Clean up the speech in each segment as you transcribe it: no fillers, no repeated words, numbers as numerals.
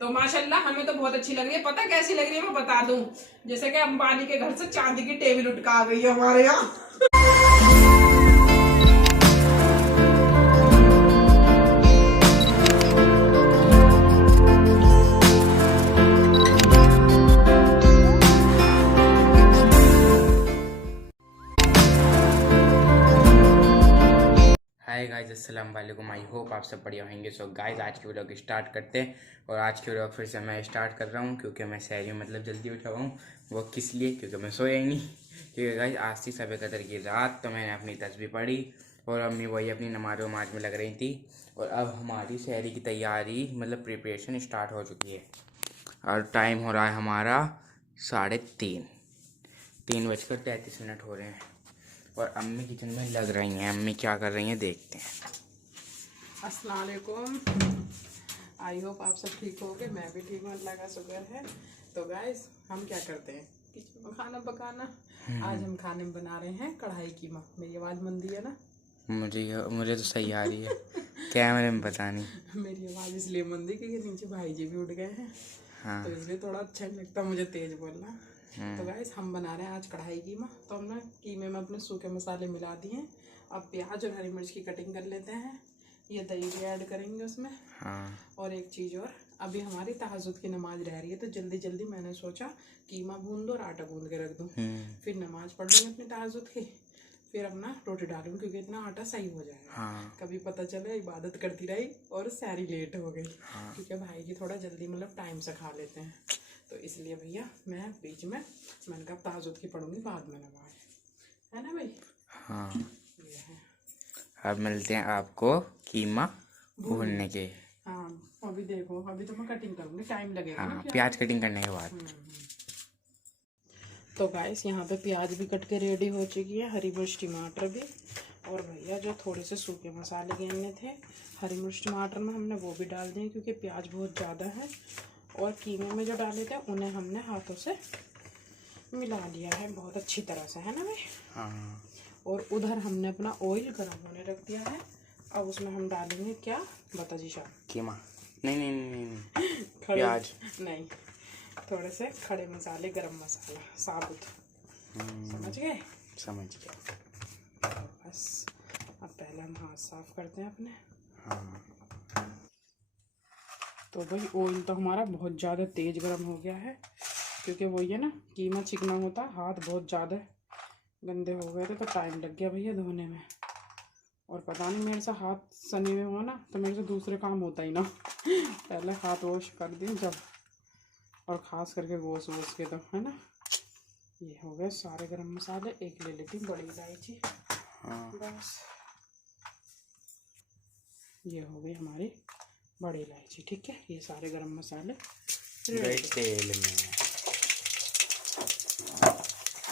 तो माशाल्लाह हमें तो बहुत अच्छी लग रही है। पता कैसी लग रही है मैं बता दूं, जैसे कि अंबानी के घर से चांदी की टेबल उठका आ गई है हमारे यहाँ। हाय गाइस, अस्सलाम वालेकुम। आई होप आप सब बढ़िया होंगे। सो गाइस, आज की व्लॉग स्टार्ट करते हैं। और आज की व्लॉग फिर से मैं स्टार्ट कर रहा हूँ क्योंकि मैं शहरी मतलब जल्दी उठा हुआ हूँ। वो किस लिए? क्योंकि मैं सोया ही नहीं। क्योंकि गाइस आज थी शब कदर की रात, तो मैंने अपनी तस्बीह पढ़ी और अम्मी वही अपनी नमाज वमाज में लग रही थी। और अब हमारी शहरी की तैयारी मतलब प्रिपरेशन स्टार्ट हो चुकी है। और टाइम हो रहा है हमारा 3:30 हो रहे हैं। और अम्मी किचन में लग रही हैं। अम्मी क्या कर रही हैं देखते हैं। अस्सलाम वालेकुम, आई होप आप सब ठीक होगे। मैं भी ठीक हूँ, अल्लाह का शुक्र है। तो गाइस हम क्या करते हैं किचन में खाना पकाना। आज हम खाने में बना रहे हैं कढ़ाई कीमा। मेरी आवाज़ मंदी है ना? मुझे तो सही आ रही है। कैमरे में पता नहीं। मेरी आवाज़ इसलिए मंदी क्योंकि नीचे भाई जी भी उठ गए हैं। हाँ। तो इसलिए थोड़ा अच्छा नहीं लगता मुझे तेज बोलना। तो गाइस हम बना रहे हैं आज कढ़ाई कीमा। तो हमने कीमे में अपने सूखे मसाले मिला दिए हैं। अब प्याज और हरी मिर्च की कटिंग कर लेते हैं। ये दही भी ऐड करेंगे उसमें। हाँ। और एक चीज़ और, अभी हमारी तहज्जुद की नमाज रह रही है तो जल्दी जल्दी मैंने सोचा कीमा भून दो और आटा गूंद के रख दूँ। फिर नमाज पढ़ लूँगी अपनी तहज्जुद की, फिर अपना रोटी डालूंगी क्योंकि इतना आटा सही हो जाएगा। हाँ। कभी पता चले इबादत करती रही और सारी लेट हो गई। हाँ। क्योंकि भाई जी थोड़ा जल्दी मतलब टाइम से खा लेते हैं, तो इसलिए भैया मैं बीच में मैंने कहा तहज्जुद की पढ़ूंगी बाद में नमाज, है ना भाई? हाँ। ये है। अब मिलते हैं आपको कीमा भूनने के। हाँ अभी देखो, अभी तो मैं कटिंग करूंगी, टाइम लगेगा ना हाँ, प्याज कटिंग करने के बाद। तो गाइस यहाँ पे प्याज भी कट के रेडी हो चुकी है, हरी मिर्च टमाटर भी। और भैया जो थोड़े से सूखे मसाले गिनने थे हरी मिर्च टमाटर में, हमने वो भी डाल दिए क्योंकि प्याज बहुत ज़्यादा है। और कीमे में जो डाले थे उन्हें हमने हाथों से मिला लिया है बहुत अच्छी तरह से, है ना भाई? हाँ। और उधर हमने अपना ऑयल गर्म होने रख दिया है। अब उसमें हम डालेंगे क्या, बता जी शाह? कीमा नहीं नहीं नहीं नहीं, प्याज नहीं, थोड़े से खड़े मसाले, गरम मसाला साबुत। समझ गए? समझ गया। बस अब पहले हम हाथ साफ करते हैं अपने। हाँ। तो भाई ऑयल तो हमारा बहुत ज़्यादा तेज़ गर्म हो गया है क्योंकि वो ये ना कीमा चिकना होता, हाथ बहुत ज़्यादा गंदे हो गए थे तो टाइम लग गया भैया धोने में। और पता नहीं मेरे से हाथ सनी में हो ना तो मेरे से दूसरे काम होता ही ना। पहले हाथ वॉश कर दी जब, और ख़ास करके गोश्त वोश के तो, है ना? ये हो गए सारे गरम मसाले। एक ले लेती बड़ी इलायची। हाँ। बस ये हो गई हमारी बड़ी इलायची। ठीक है, ये सारे गरम मसाले गई तेल में,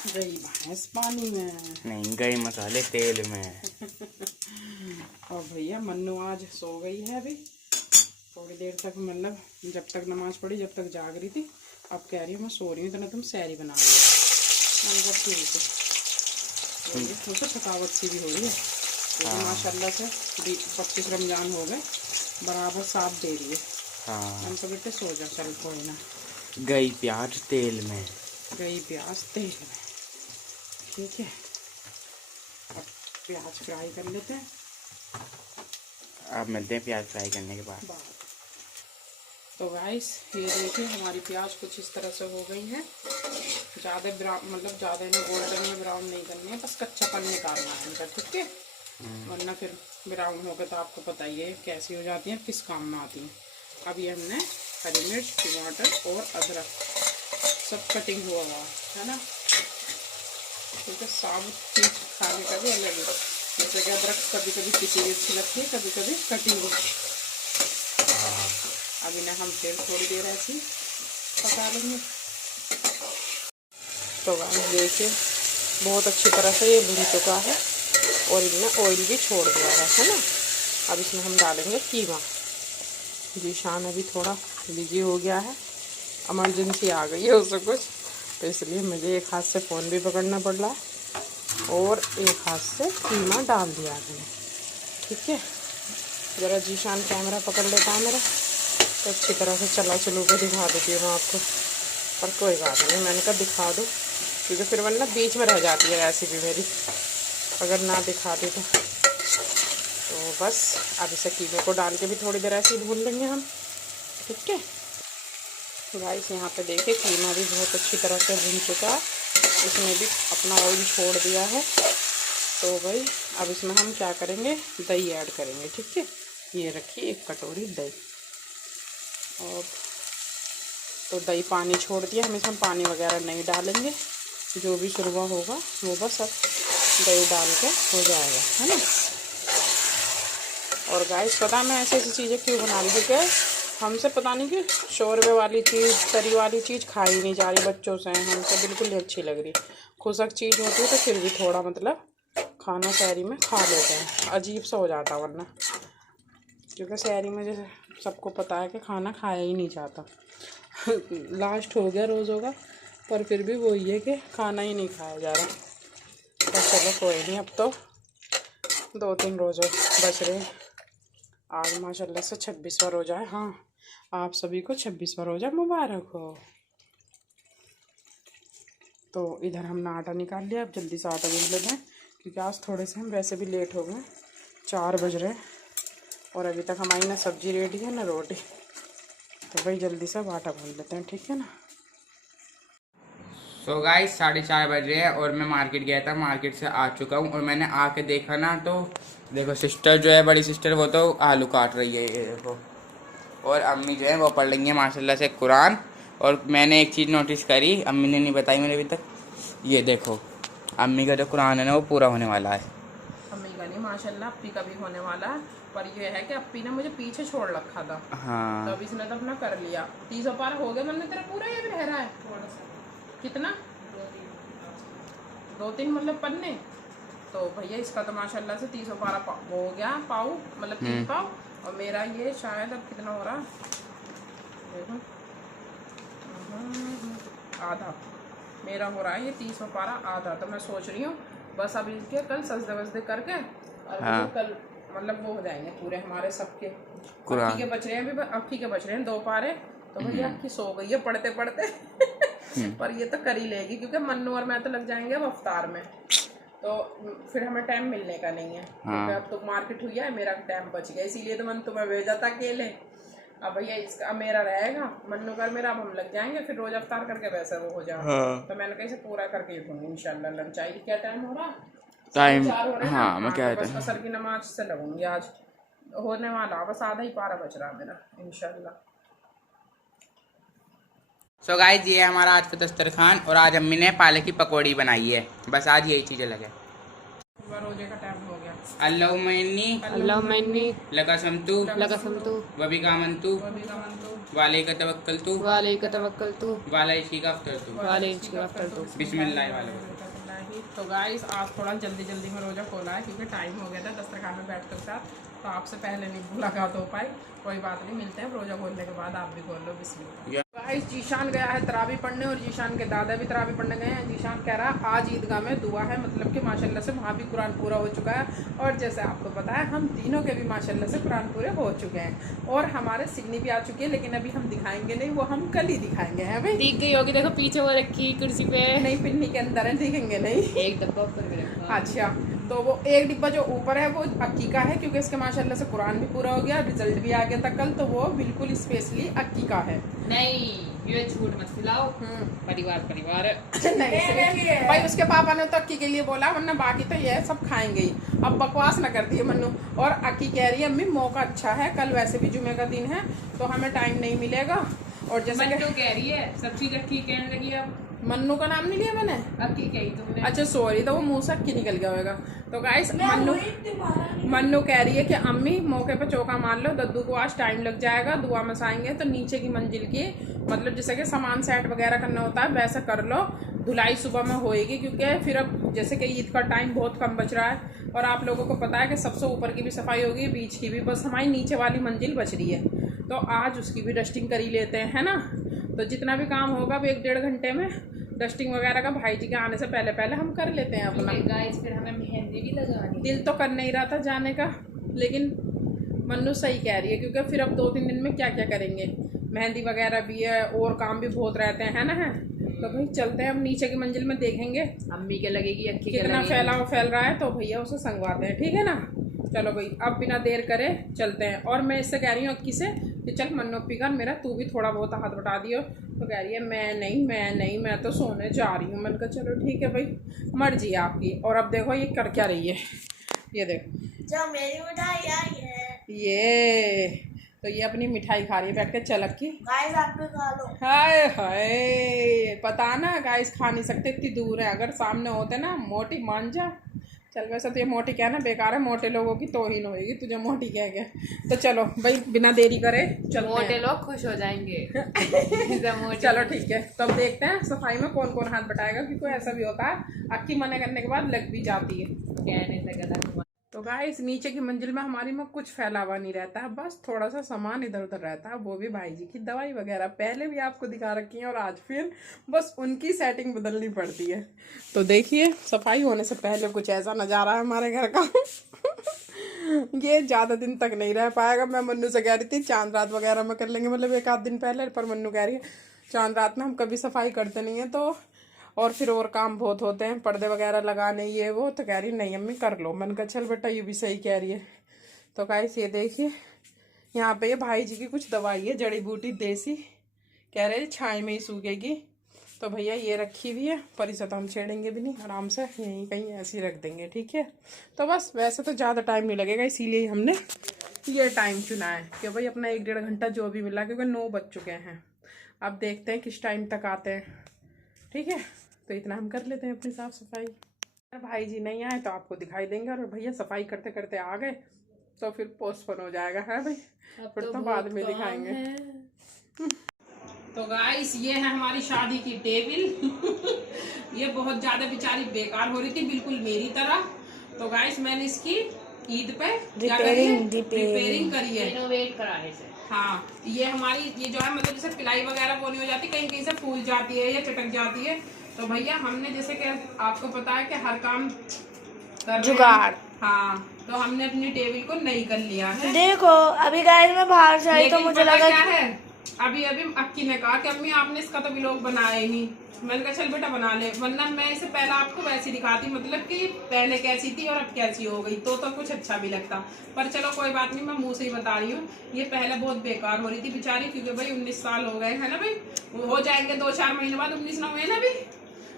गई भैंस पानी में, नहीं गई मसाले तेल में। और भैया मन्नू आज सो गई है अभी थोड़ी देर तक, मतलब जब तक नमाज पढ़ी जब तक जाग रही थी। अब कह रही हूँ मैं सो रही हूँ, इतना तुम सैरी बना रही हो। मैंने कहा ठीक है, मुझे थकावट सी भी हो रही है क्योंकि माशाल्लाह से 25 रमजान हो गए, बराबर साथ दे रही है। हाँ। मैंने कहा बेटे सो जा, चल कोई ना। गई प्याज तेल में, गई प्याज तेल में। ठीक है, अब प्याज फ्राई कर लेते हैं। अब मिलते हैं प्याज फ्राई करने के बाद। तो गाइस ये देखिए हमारी प्याज कुछ इस तरह से हो गई है। ज़्यादा ब्राउन मतलब ज़्यादा इन्हें गोल्डन में ब्राउन नहीं करनी है, बस कच्चापन निकालना है इनका। ठीक है, वरना फिर ब्राउन हो गए तो आपको पता ही है कैसी हो जाती हैं, किस काम में आती हैं। अब ये हमने हरी मिर्च टमाटर और अदरक सब कटिंग हुआ है ना, क्योंकि साबुत चीज़ खाने का भी अलग है। जैसे कि अदरक कभी कभी पिसी हुई अच्छी लगती है, कभी कभी कटी हुई। अब इन्हें हम फिर थोड़ी देर ऐसी पका लेंगे। तो गाइस देखिए बहुत अच्छी तरह से ये भुन चुका है और इनने ऑयल भी छोड़ दिया है ना। अब इसमें हम डालेंगे कीमा। जीशान अभी थोड़ा बिजी हो गया है, इमरजेंसी आ गई है उससे कुछ, तो इसलिए मुझे एक हाथ से फ़ोन भी पकड़ना पड़ रहा है और एक हाथ से कीमा डाल दिया मैंने। ठीक है, ज़रा जीशान कैमरा पकड़ लेता है मेरा। तो अच्छी तरह से चला चलू के दिखा देती हूँ मैं आपको, पर कोई बात नहीं, मैंने कहा दिखा दूँ क्योंकि फिर वरना बीच में रह जाती है रेसिपी मेरी अगर ना दिखा दी तो बस अब इसे कीमे को डाल के भी थोड़ी देर ऐसे ही भून लेंगे हम। ठीक है गाइस, यहाँ पे देखिए कीमा भी बहुत अच्छी तरह से भून चुका है, इसमें भी अपना ऑयल छोड़ दिया है। तो भाई अब इसमें हम क्या करेंगे, दही ऐड करेंगे। ठीक है, ये रखिए 1 कटोरी दही, और तो दही पानी छोड़ दिया, हम इसमें पानी वगैरह नहीं डालेंगे, जो भी शुरुआ होगा वो बस अब दही डाल के हो जाएगा, है ना। और गाइस पता मैं ऐसी ऐसी चीज़ें क्यों बना रही, क्योंकि हमसे पता नहीं कि शोरबे वाली चीज़, तरी वाली चीज़ खाई नहीं जा रही बच्चों से, हमसे बिल्कुल नहीं अच्छी लग रही। खुशक चीज़ होती है तो फिर भी थोड़ा मतलब खाना सहरी में खा लेते हैं, अजीब सा हो जाता वरना, क्योंकि सहरी में जैसे सबको पता है कि खाना खाया ही नहीं जाता। लास्ट हो गया रोज़ों का, पर फिर भी वही है कि खाना ही नहीं खाया जा रहा। तो चलो कोई नहीं, अब तो 2-3 रोज़े बच रहे। आज माशाल्लाह से 26वां रोज़ा है। हाँ, आप सभी को 26वां रोज़ा मुबारक हो। तो इधर हमने आटा निकाल लिया, अब जल्दी से आटा गूंथ लेते हैं, क्योंकि आज थोड़े से हम वैसे भी लेट हो गए, 4 बज रहे और अभी तक हमारी ना सब्ज़ी रेडी है ना रोटी। तो भाई जल्दी से आटा गूंथ लेते हैं, ठीक है ना। सो गाइस 4:30 बज रहे हैं और मैं मार्केट गया था, मार्केट से आ चुका हूँ और मैंने आके देखा ना तो देखो सिस्टर जो है, बड़ी सिस्टर, वो तो आलू काट रही है, ये देखो, और अम्मी जो है वो पढ़ रही है माशाल्लाह से कुरान। और मैंने एक चीज़ नोटिस करी, अम्मी ने नहीं बताई मैंने अभी तक, ये देखो अम्मी का जो कुरान है ना वो पूरा होने वाला है। अम्मी का नहीं माशाल्लाह, अप्पी का भी होने वाला है, पर ये है कि अप्पी ने मुझे पीछे छोड़ रखा था। हाँ, तो अब इसने तो अपना कर लिया। 30 पार हो गया, मैंने तेरा पूरा ये भी रह रहा है कितना, 2-3 मतलब पन्ने। तो भैया इसका तो माशाल्लाह से 30 पारा हो गया, पाऊ मतलब 3 पाव, और मेरा ये शायद अब कितना हो रहा देखो, आधा मेरा हो रहा है ये 30 पारा आधा। तो मैं सोच रही हूँ बस अब इनके कल सजदे वजदे करके और हाँ। कल मतलब वो हो जाएंगे पूरे हमारे सबके। कुरान अक्की के बच रहे हैं अभी, अक्की के बच रहे हैं 2 पारे। तो भैया अक्की सो गई है पढ़ते पढ़ते। पर ये तो कर ही लेगी, क्योंकि मन्नू और मैं तो लग जाएंगे अब अफ्तार में, तो फिर हमें टाइम मिलने का नहीं है। क्योंकि अब तो मार्केट हुई है, मेरा टाइम बच गया, इसीलिए तो मैंने तुम्हें भेजा था अकेले। अब भैया इसका मेरा रहेगा, मन्नू का मेरा, अब हम लग जाएंगे फिर रोज अफ्तार करके वैसे वो हो जाए। हाँ। तो मैंने कहीं से पूरा करके ही दूंगी इंशाल्लाह। लंच आई क्या टाइम हो रहा, टाइम, 4 हो रहे हैं। हाँ मैं क्या तो बस असर की नमाज से लगूंगी, आज होने वाला, बस आधा ही पारा बच रहा मेरा इंशाल्लाह। सो गाइस ये है हमारा आज का दस्तरखान, और आज अम्मी ने पालक की पकौड़ी बनाई है, बस आज यही चीज़ें लगे। रोजे का टाइम हो गया। अल्लाहुम्मन्नी लकसमतु वबिकामन्तु वालैका तवक्कलतु वालैका अफ्तरतु बिस्मिल्लाह वाले। तो गाइस आज थोड़ा जल्दी जल्दी में रोज़ा खोला है, क्योंकि टाइम हो गया था दस्तरखान में बैठ कर साथ, तो आपसे पहले नहीं मुलाकात हो पाई। कोई बात नहीं, मिलते हैं रोज़ा खोलने के बाद, आप भी खोल लो बिस्मिल्लाह। गाइस जीशान गया है तरावी पढ़ने, और जीशान के दादा भी तरावी पढ़ने गए हैं। जीशान कह रहा आज ईदगाह में दुआ है, मतलब कि माशाल्लाह से वहाँ भी कुरान पूरा हो चुका है। और जैसे आपको पता है हम तीनों के भी माशाल्लाह से कुरान पूरे हो चुके हैं, और हमारे सिग्नी भी आ चुकी है, लेकिन अभी हम दिखाएंगे नहीं, वो हम कल ही दिखाएंगे। हैं भाई, दिख गई होगी, देखो पीछे वो रखी कुर्सी पे, नहीं पिन्नी के अंदर है, दिखेंगे नहीं। एक डब्बा ऊपर भी रखा। अच्छा, तो वो एक डिब्बा जो ऊपर है वो अक्की का है, क्योंकि इसके माशाल्लाह से कुरान भी पूरा हो गया, रिजल्ट भी आ गया था कल, तो वो बिल्कुल स्पेशली अक्की का है। नहीं ये झूठ मत खिलाओ, परिवार परिवार नहीं भाई, उसके पापा ने तो अक्की के लिए बोला, वरना बाकी तो ये सब खाएंगे ही। अब बकवास ना करती है मन्नू। और अक्की कह रही है अम्मी मौका अच्छा है, कल वैसे भी जुमे का दिन है तो हमें टाइम नहीं मिलेगा। और जैसे मन्नू कह रही है सब चीज अक्की कहने लगी, अब मन्नू का नाम नहीं लिया मैंने, अक्की कही तुमने। अच्छा सॉरी, तो वो मुंह से अक्की निकल गया होगा। तो गाइस मन्नू कह रही है कि अम्मी मौके पे चौका मार लो, दद्दू को आज टाइम लग जाएगा, दुआ में आएंगे तो नीचे की मंजिल की मतलब जैसे कि सामान सेट वगैरह करना होता है वैसा कर लो, धुलाई सुबह में होएगी, क्योंकि फिर अब जैसे कि ईद का टाइम बहुत कम बच रहा है, और आप लोगों को पता है कि सबसे ऊपर की भी सफाई होगी, बीच की भी, बस हमारी नीचे वाली मंजिल बच रही है, तो आज उसकी भी डस्टिंग कर ही लेते हैं, है ना। तो जितना भी काम होगा अब 1-1.5 घंटे में डस्टिंग वगैरह का भाई जी के आने से पहले पहले हम कर लेते हैं अपना। गाइस फिर हमें मेहंदी भी लगानी, दिल तो कर नहीं रहा था जाने का, लेकिन मन्नू सही कह रही है, क्योंकि फिर अब 2-3 दिन में क्या क्या करेंगे, मेहंदी वगैरह भी है और काम भी बहुत रहते हैं, है ना। है तो भाई चलते हैं, अब नीचे की मंजिल में देखेंगे अम्मी के लगेगी, अक्की के कितना लगेगी। फैल रहा है, तो भैया उसे संगवाते हैं, ठीक है ना। चलो भाई अब बिना देर करे चलते हैं। और मैं इससे कह रही हूँ अक्की से कि चल मन्नू पी कर मेरा तू भी थोड़ा बहुत हाथ बटा दियो, तो कह रही है मैं नहीं मैं तो सोने जा रही हूँ। मैंने कहा चलो ठीक है भाई, मर्जी है आपकी। और अब देखो ये कर क्या रही है, ये देखो जो मेरी मिठाई आई है, ये तो ये अपनी मिठाई खा रही है बैठ के चलक की। गाइस आप भी खा लो। हाय हाय, पता ना गाइस खा नहीं सकते, इतनी दूर है, अगर सामने होते ना मोटी मान जा। चल वैसे तो ये मोटी कहना बेकार है, मोटे लोगों की तौहीन होएगी तुझे मोटी कह के। तो चलो भाई बिना देरी करे चलते मोटे हैं। लोग खुश हो जाएंगे। चलो ठीक है, तो अब देखते हैं सफाई में कौन कौन हाथ बटाएगा, क्योंकि ऐसा भी होता है अक्की मना करने के बाद लग भी जाती है। कहने से गलत। तो गाइस नीचे की मंजिल में हमारी में कुछ फैला हुआ नहीं रहता है, बस थोड़ा सा सामान इधर उधर रहता है, वो भी भाई जी की दवाई वगैरह पहले भी आपको दिखा रखी है और आज फिर बस उनकी सेटिंग बदलनी पड़ती है। तो देखिए सफाई होने से पहले कुछ ऐसा नज़ारा है हमारे घर का। ये ज़्यादा दिन तक नहीं रह पाएगा। मैं मन्नू से कह रही थी चांद रात वगैरह में कर लेंगे, मतलब 1 आध दिन पहले, पर मन्नू कह रही है चांद रात में हम कभी सफाई करते नहीं है, तो और फिर और काम बहुत होते हैं, पर्दे वगैरह लगाने ये वो, तो कह रही नहीं अम्मी कर लो। मैंने कहा चल बेटा ये भी सही कह रही है। तो गाइस ये देखिए यहाँ पे ये भाई जी की कुछ दवाई है, जड़ी बूटी देसी, कह रहे छाई में ही सूखेगी। तो भैया ये रखी हुई है, पर इसे तो हम छेड़ेंगे भी नहीं, आराम से यहीं कहीं ऐसे ही रख देंगे, ठीक है। तो बस वैसे तो ज़्यादा टाइम नहीं लगेगा, इसीलिए हमने ये टाइम चुना है कि भाई अपना 1-1.5 घंटा जो भी मिला, क्योंकि 9 बज चुके हैं। अब देखते हैं किस टाइम तक आते हैं, ठीक है। तो इतना हम कर लेते हैं अपनी साफ़ सफाई। भाई जी नहीं आए तो आपको दिखाई देंगे, और भैया सफाई करते करते आ गए तो फिर पोस्टपोन हो जाएगा, है भाई, फिर तो बाद में दिखाएंगे। तो गाइस ये है हमारी शादी की टेबल। ये बहुत ज़्यादा बेचारी बेकार हो रही थी, बिल्कुल मेरी तरह। तो गाइस मैंने इसकी ईद पे रिपेयरिंग करी है, रिनोवेट कराने से। हाँ ये हमारी ये जो है मतलब जैसे पिलाई वगैरह वो नहीं हो जाती, कहीं कहीं से फूल जाती है या चटक जाती है। तो भैया हमने जैसे कि आपको पता है कि हर काम कर जुगाड़, हाँ तो हमने अपनी टेबल को नई कर लिया है। देखो अभी गाइस मैं बाहर से आई तो मुझे लगा क्या है, अभी अक्की ने कहा कि अम्मी आपने इसका तो व्लॉग बनाया ही नहीं। मैंने कहा चल बेटा बना ले, वरना मैं इसे पहले आपको वैसी दिखाती, मतलब कि पहले कैसी थी और अब कैसी हो गई, तो कुछ अच्छा भी लगता। पर चलो कोई बात नहीं, मैं मुंह से ही बता रही हूँ, ये पहले बहुत बेकार हो रही थी बेचारी, क्योंकि भाई 19 साल हो गए हैं ना भाई, वो हो जाएंगे 2-4 महीने बाद, 19 ना हुए ना अभी,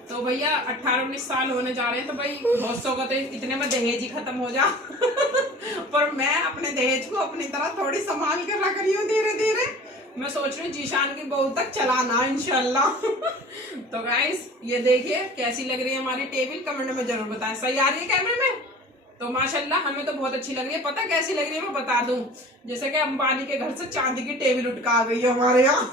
तो भैया 18-19 साल होने जा रहे हैं। तो भाई बहुत होगा तो इतने में दहेज ही खत्म हो जा। पर मैं अपने दहेज को अपनी तरह थोड़ी संभाल कर रख रही हूँ, धीरे धीरे मैं सोच रही हूँ जीशान की बहू तक चलाना इंशाल्लाह। तो गाइस ये देखिए कैसी लग रही है हमारी टेबल, कमेंट में जरूर बताएं। सही आ रही है कैमरे में? तो माशाल्लाह हमें तो बहुत अच्छी लग रही है। पता कैसी लग रही है मैं बता दूं, जैसे कि अंबानी के घर से चांदी की टेबल उठका आ गई है हमारे यहाँ।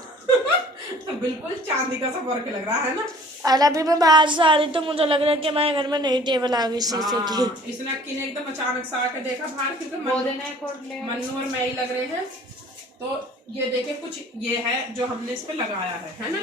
तो बिल्कुल चांदी का सा फर्क लग रहा है ना। और अभी मैं बाहर से आ रही तो मुझे लग रहा है कि हमारे घर में नई टेबल आ गई शीशे की। इसने अक्की ने एकदम अचानक से आके देखा बाहर, क्योंकि मन्नू और मैं ही लग रहे हैं। तो ये देखे कुछ ये है जो हमने इस पे लगाया है ना।